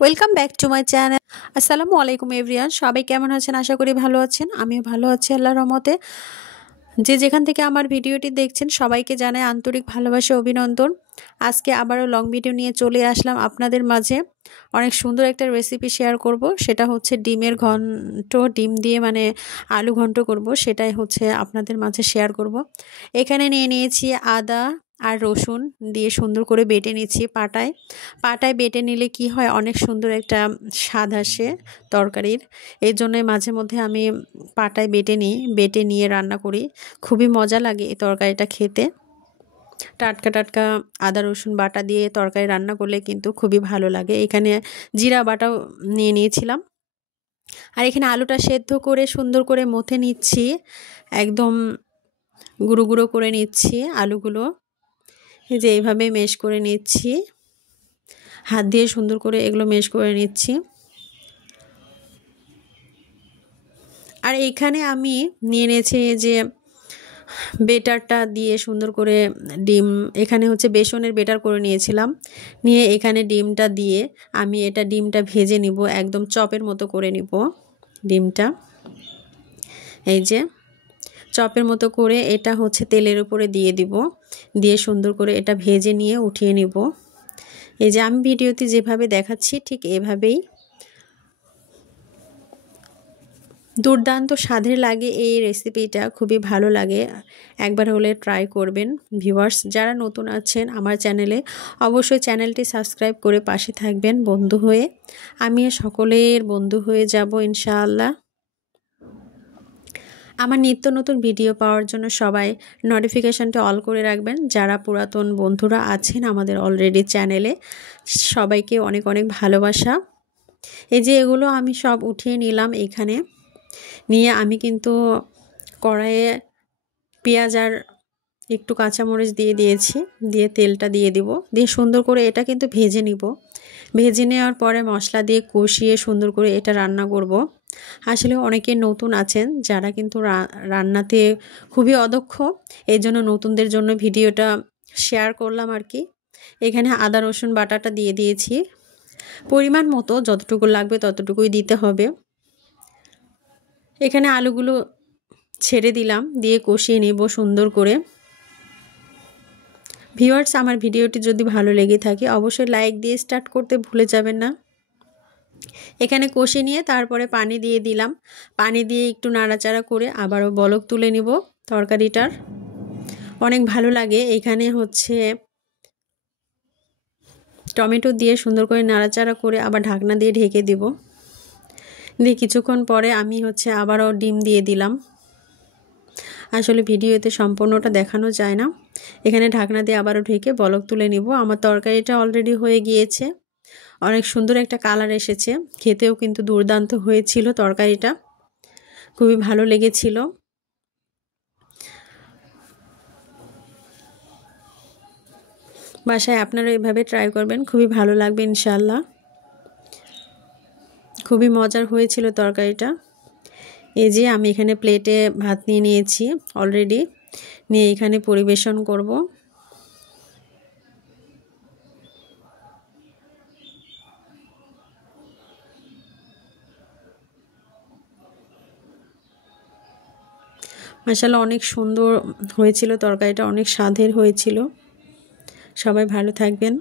Welcome back to my channel. আসসালামু আলাইকুম everyone, সবাই কেমন আছেন? আশা করি ভালো আছেন। আমিও ভালো আছি আল্লাহর রহমতে। যে যেখান থেকে আমার ভিডিওটি দেখছেন সবাইকে জানাই আন্তরিক ভালোবাসা, অভিনন্দন। আজকে আবারও লং ভিডিও নিয়ে চলে আসলাম আপনাদের মাঝে। অনেক সুন্দর একটা রেসিপি শেয়ার করব, সেটা হচ্ছে ডিমের ঘন্ট। ডিম দিয়ে মানে আলু ঘন্ট করব, সেটাই হচ্ছে আপনাদের মাঝে শেয়ার করব। এখানে নিয়ে নিয়েছি আদা আর রসুন দিয়ে সুন্দর করে বেটে নিচ্ছি পাটায় বেটে নিলে কি হয়, অনেক সুন্দর একটা স্বাদ আসে তরকারির। এই জন্যই মাঝে মধ্যে আমি পাটায় বেটে নিয়ে রান্না করি। খুবই মজা লাগে এই তরকারিটা খেতে। টাটকা টাটকা আদা রসুন বাটা দিয়ে তরকারি রান্না করলে কিন্তু খুবই ভালো লাগে। এখানে জিরা বাটাও নিয়ে নিয়েছিলাম। আর এখানে আলুটা সেদ্ধ করে সুন্দর করে মথে নিচ্ছি, একদম গুঁড়ো গুঁড়ো করে নিচ্ছি আলুগুলো। এই যে এইভাবে মেশ করে নিচ্ছি, হাত দিয়ে সুন্দর করে এগুলো মেশ করে নিচ্ছি। আর এখানে আমি নিয়ে নিয়েছি যে বেটারটা দিয়ে সুন্দর করে ডিম, এখানে হচ্ছে বেসনের বেটার করে নিয়েছিলাম, নিয়ে এখানে ডিমটা দিয়ে আমি ডিমটা ভেজে নিব, একদম চপের মতো করে নিব ডিমটা। এই যে চপের মতো করে এটা হচ্ছে তেলের উপরে দিয়ে দিব, দিয়ে সুন্দর করে এটা ভেজে নিয়ে উঠিয়ে নিব। এই যে আমি ভিডিওতে যেভাবে দেখাচ্ছি ঠিক এভাবেই। দুর্দান্ত স্বাদের লাগে এই রেসিপিটা, খুবই ভালো লাগে। একবার হলে ট্রাই করবেন ভিউয়ার্স। যারা নতুন আছেন আমার চ্যানেলে, অবশ্যই চ্যানেলটি সাবস্ক্রাইব করে পাশে থাকবেন বন্ধু হয়ে। আমি সকলের বন্ধু হয়ে যাব ইনশাআল্লাহ। আমার নিত্য নতুন ভিডিও পাওয়ার জন্য সবাই নোটিফিকেশানটা অল করে রাখবেন। যারা পুরাতন বন্ধুরা আছেন আমাদের অলরেডি চ্যানেলে, সবাইকে অনেক অনেক ভালোবাসা। এই যে এগুলো আমি সব উঠিয়ে নিলাম। এখানে নিয়ে আমি কিন্তু কড়াইয়ে পেঁয়াজ আর একটু কাঁচামরিচ দিয়ে দিয়েছি, দিয়ে তেলটা দিয়ে দিব, দিয়ে সুন্দর করে এটা কিন্তু ভেজে নিব। ভেজে নেওয়ার পরে মশলা দিয়ে কষিয়ে সুন্দর করে এটা রান্না করব। আসলে অনেকে নতুন আছেন যারা কিন্তু রান্নাতে খুবই অদক্ষ, এই জন্য নতুনদের জন্য ভিডিওটা শেয়ার করলাম আর কি। এখানে আদা রসুন বাটাটা দিয়ে দিয়েছি, পরিমাণ মতো যতটুকু লাগবে ততটুকুই দিতে হবে। এখানে আলুগুলো ছেড়ে দিলাম, দিয়ে কষিয়ে নেব সুন্দর করে। ভিউয়ার্স, আমার ভিডিওটি যদি ভালো লেগে থাকে অবশ্যই লাইক দিয়ে স্টার্ট করতে ভুলে যাবেন না। এখানে কষে নিয়ে তারপরে পানি দিয়ে দিলাম, পানি দিয়ে একটু নাড়াচাড়া করে আবারও বলক তুলে নিব তরকারিটার। অনেক ভালো লাগে। এখানে হচ্ছে টমেটো দিয়ে সুন্দর করে নাড়াচাড়া করে আবার ঢাকনা দিয়ে ঢেকে দিব। দিয়ে কিছুক্ষণ পরে আমি হচ্ছে আবারও ডিম দিয়ে দিলাম। আসলে ভিডিওতে সম্পূর্ণটা দেখানো যায় না। এখানে ঢাকনা দিয়ে আবারও ঢেকে বলক তুলে নিব। আমার তরকারিটা অলরেডি হয়ে গিয়েছে, অনেক সুন্দর একটা কালার এসেছে, খেতেও কিন্তু দুর্দান্ত হয়েছিল তরকারিটা, খুবই ভালো লেগেছিল। বাসায় আপনারা এভাবে ট্রাই করবেন, খুবই ভালো লাগবে ইনশাআল্লাহ। খুবই মজার হয়েছিল তরকারিটা। এই যে আমি এখানে প্লেটে ভাত নিয়ে নিয়েছি অলরেডি, নিয়ে এখানে পরিবেশন করব। মাশাআল্লাহ অনেক সুন্দর হয়েছিল তরকারিটা, অনেক স্বাদের হয়েছিল। সবাই ভালো থাকবেন,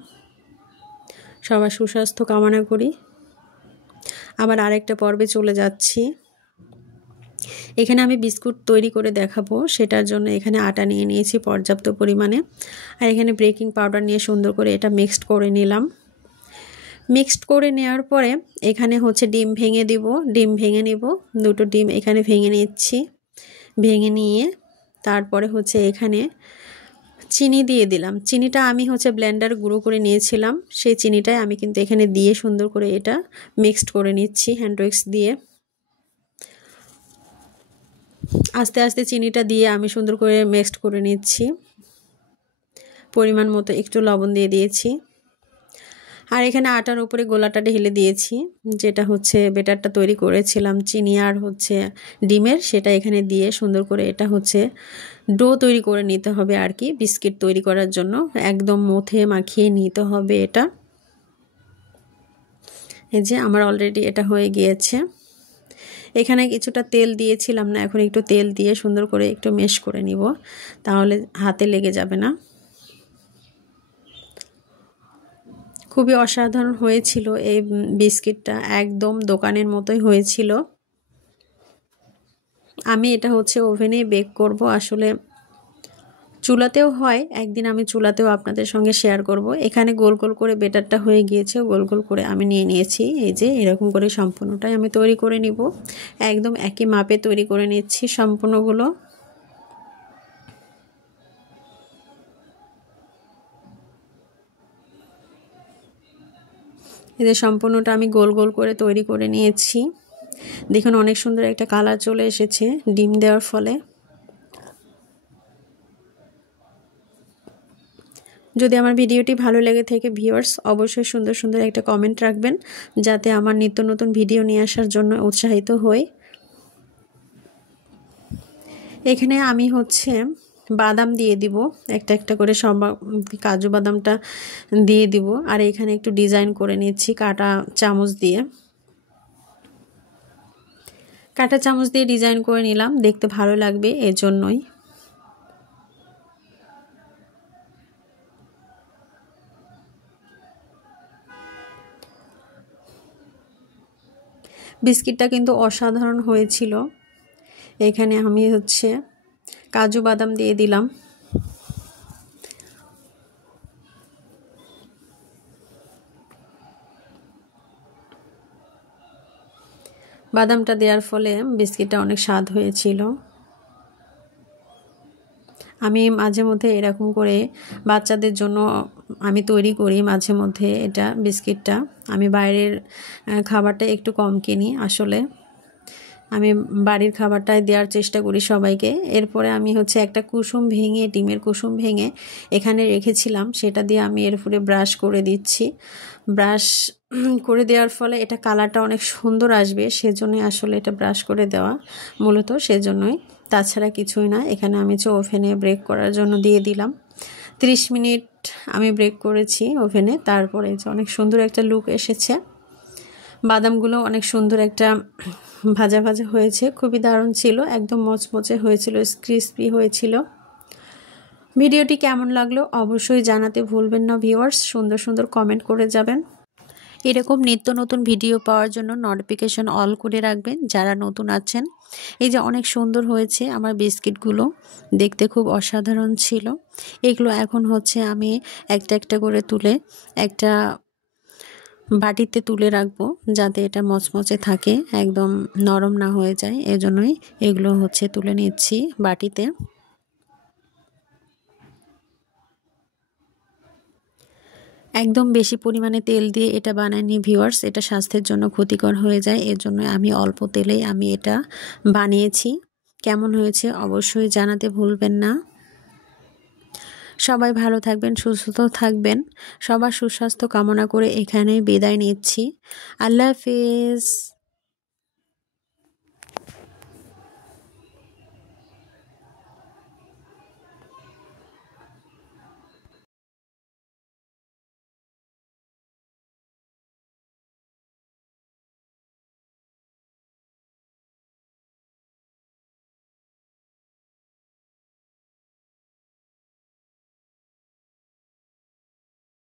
সবার সুস্বাস্থ্য কামনা করি। আবার আরেকটা পর্বে চলে যাচ্ছি। এখানে আমি বিস্কুট তৈরি করে দেখাবো, সেটার জন্য এখানে আটা নিয়ে নিয়েছি পর্যাপ্ত পরিমাণে। আর এখানে বেকিং পাউডার নিয়ে সুন্দর করে এটা মিক্সড করে নিলাম। মিক্সড করে নেওয়ার পরে এখানে হচ্ছে ডিম ভেঙে দিব, ডিম ভেঙে নিব। দুটো ডিম এখানে ভেঙে নিচ্ছি। ভেঙে নিয়ে তারপরে হচ্ছে এখানে চিনি দিয়ে দিলাম। চিনিটা আমি হচ্ছে ব্লেন্ডার গুঁড়ো করে নিয়েছিলাম, সেই চিনিটাই আমি কিন্তু এখানে দিয়ে সুন্দর করে এটা মিক্সড করে নিচ্ছি হ্যান্ড উইক্স দিয়ে। আস্তে আস্তে চিনিটা দিয়ে আমি সুন্দর করে মিক্সড করে নিচ্ছি। পরিমাণ মতো একটু লবণ দিয়ে দিয়েছি। আর এখানে আটার উপরে গোলাটা ঢেলে দিয়েছি, যেটা হচ্ছে বেটারটা তৈরি করেছিলাম চিনি আর হচ্ছে ডিমের, সেটা এখানে দিয়ে সুন্দর করে এটা হচ্ছে ডো তৈরি করে নিতে হবে আর কি। বিস্কিট তৈরি করার জন্য একদম মথে মাখিয়ে নিতে হবে এটা। এই যে আমার অলরেডি এটা হয়ে গিয়েছে। এখানে কিছুটা তেল দিয়েছিলাম না, এখন একটু তেল দিয়ে সুন্দর করে একটু মেশ করে নিব, তাহলে হাতে লেগে যাবে না। খুবই অসাধারণ হয়েছিল এই বিস্কিটটা, একদম দোকানের মতোই হয়েছিল। আমি এটা হচ্ছে ওভেনে বেক করব, আসলে চুলাতেও হয়, একদিন আমি চুলাতেও আপনাদের সঙ্গে শেয়ার করব। এখানে গোল গোল করে বেটারটা হয়ে গিয়েছে, গোল গোল করে আমি নিয়ে নিয়েছি। এই যে এরকম করে সম্পূর্ণটাই আমি তৈরি করে নিব, একদম একই মাপে তৈরি করে নিচ্ছি সম্পূর্ণগুলো। এই যে সম্পূর্ণটা আমি গোল গোল করে তৈরি করে নিয়েছি। দেখুন অনেক সুন্দর একটা কালার চলে এসেছে ডিম দেওয়ার ফলে। যদি আমার ভিডিওটি ভালো লেগে থাকে ভিউয়ার্স, অবশ্যই সুন্দর সুন্দর একটা কমেন্ট রাখবেন, যাতে আমার নিত্য নতুন ভিডিও নিয়ে আসার জন্য উৎসাহিত হই। এখানে আমি হচ্ছে বাদাম দিয়ে দিব, একটা একটা করে সব কাজু বাদামটা দিয়ে দিব। আর এখানে একটু ডিজাইন করে নিচ্ছি কাটা চামচ দিয়ে, কাটা চামচ দিয়ে ডিজাইন করে নিলাম, দেখতে ভালো লাগবে এজন্যই। বিস্কিটটা কিন্তু অসাধারণ হয়েছিল। এখানে আমি হচ্ছে কাজু বাদাম দিয়ে দিলাম। বাদামটা দেওয়ার ফলে বিস্কিটটা অনেক স্বাদ হয়েছিল। আমি মাঝে মধ্যে এরকম করে বাচ্চাদের জন্য আমি তৈরি করি মাঝে মধ্যে এটা বিস্কিটটা। আমি বাইরের খাবারটা একটু কম কিনি, আসলে আমি বাড়ির খাবারটাই দেওয়ার চেষ্টা করি সবাইকে। এরপরে আমি হচ্ছে একটা কুসুম ভেঙে, ডিমের কুসুম ভেঙে এখানে রেখেছিলাম, সেটা দিয়ে আমি এর উপরে ব্রাশ করে দিচ্ছি। ব্রাশ করে দেওয়ার ফলে এটা কালারটা অনেক সুন্দর আসবে, সেজন্যই আসলে এটা ব্রাশ করে দেওয়া, মূলত সেজন্যই, তাছাড়া কিছুই না। এখানে আমি ওভেনে ব্রেক করার জন্য দিয়ে দিলাম। 30 মিনিট আমি ব্রেক করেছি ওভেনে, তারপরে যে অনেক সুন্দর একটা লুক এসেছে। বাদামগুলো অনেক সুন্দর একটা ভাজা ভাজা হয়েছে, খুবই দারুণ ছিল, একদম মচমচে হয়েছিল, ক্রিস্পি হয়েছিল। ভিডিওটি কেমন লাগলো অবশ্যই জানাতে ভুলবেন না ভিউয়ার্স, সুন্দর সুন্দর কমেন্ট করে যাবেন। এরকম নিত্য নতুন ভিডিও পাওয়ার জন্য নোটিফিকেশন অল করে রাখবেন যারা নতুন আছেন। এই যে অনেক সুন্দর হয়েছে আমার বিস্কিটগুলো, দেখতে খুব অসাধারণ ছিল। এগুলো এখন হচ্ছে আমি একটা একটা করে তুলে একটা বাটিতে তুলে রাখবো, যাতে এটা মচমচে থাকে, একদম নরম না হয়ে যায়, এজন্যই এগুলো হচ্ছে তুলে নিচ্ছি বাটিতে। একদম বেশি পরিমাণে তেল দিয়ে এটা বানাইনি ভিউয়ার্স, এটা স্বাস্থ্যের জন্য ক্ষতিকর হয়ে যায়, এজন্য আমি অল্প তেলেই আমি এটা বানিয়েছি। কেমন হয়েছে অবশ্যই জানাতে ভুলবেন না। সবাই ভালো থাকবেন, সুস্থ থাকবেন, সবার সুস্বাস্থ্য কামনা করে এখানে বিদায় নিচ্ছি। আল্লাহ হাফেজ।